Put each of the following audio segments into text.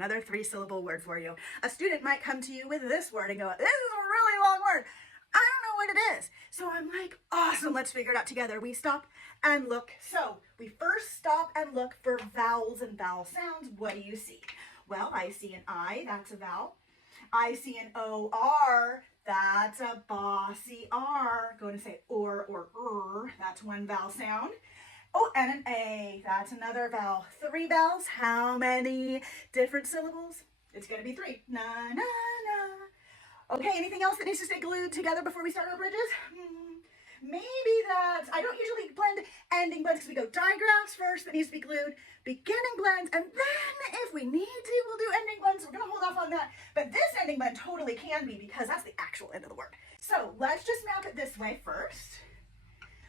another 3-syllable word for you. A student might come to you with this word and go, this is a really long word. I don't know what it is. So I'm like, awesome, let's figure it out together. We stop and look. So we first stop and look for vowels and vowel sounds. What do you see? Well, I see an I, that's a vowel. I see an O-R, that's a bossy R. Going to say or, that's one vowel sound. Oh, and an A, that's another vowel. 3 vowels, how many different syllables? It's going to be 3. Na, na, na. Okay, anything else that needs to stay glued together before we start our bridges? Maybe that, I don't usually blend ending blends because we go digraphs first that needs to be glued, beginning blends, and then if we need to, we'll do ending blends. We're going to hold off on that. But this ending blend totally can be because that's the actual end of the word. So let's just map it this way first.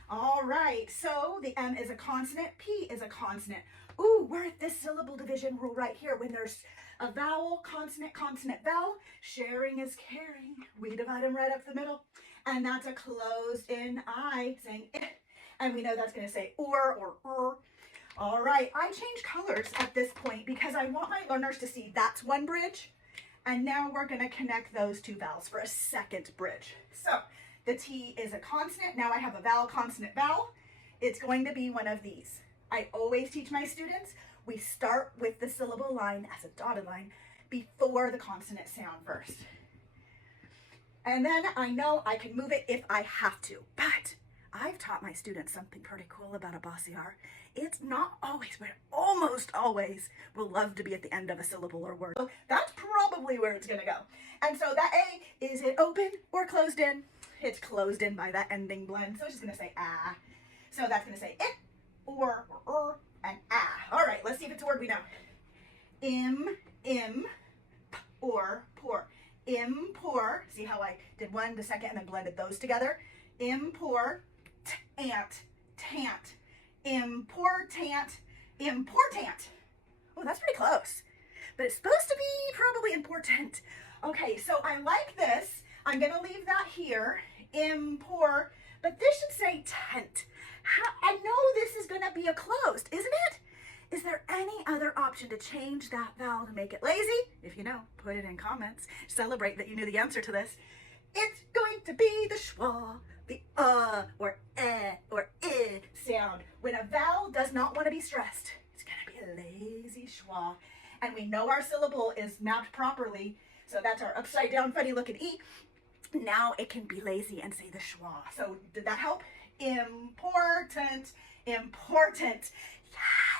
All right, so the M is a consonant, P is a consonant. Ooh, we're at this syllable division rule right here. When there's a vowel, consonant, consonant, vowel, sharing is caring. We divide them right up the middle. And that's a closed in I saying it. And we know that's going to say or. All right, I change colors at this point because I want my learners to see that's one bridge. And now we're going to connect those 2 vowels for a second bridge. So the T is a consonant. Now I have a vowel, consonant, vowel. It's going to be one of these. I always teach my students, we start with the syllable line as a dotted line before the consonant sound first. And then I know I can move it if I have to, but I've taught my students something pretty cool about a bossy R. It's not always, but almost always will love to be at the end of a syllable or word. So that's probably where it's gonna go. And so that A, is it open or closed in? It's closed in by that ending blend. So it's just gonna say ah. So that's gonna say it, or, and ah. All right, let's see if it's a word we know. Im, p, or, pour. Impor, see how I did one, the second, and then blended those together? Impor, ant, tant. Important, important. Oh, that's pretty close. But it's supposed to be probably important. Okay, so I like this. I'm going to leave that here. Impor, but this should say tent. I know this is going to be a closed, isn't it? Is there any other option to change that vowel to make it lazy? If you know, put it in comments. Celebrate that you knew the answer to this. It's going to be the schwa, the or or I sound. When a vowel does not want to be stressed, it's going to be a lazy schwa. And we know our syllable is mapped properly, so that's our upside down funny looking E. Now it can be lazy and say the schwa. So did that help? Important, important. Yeah.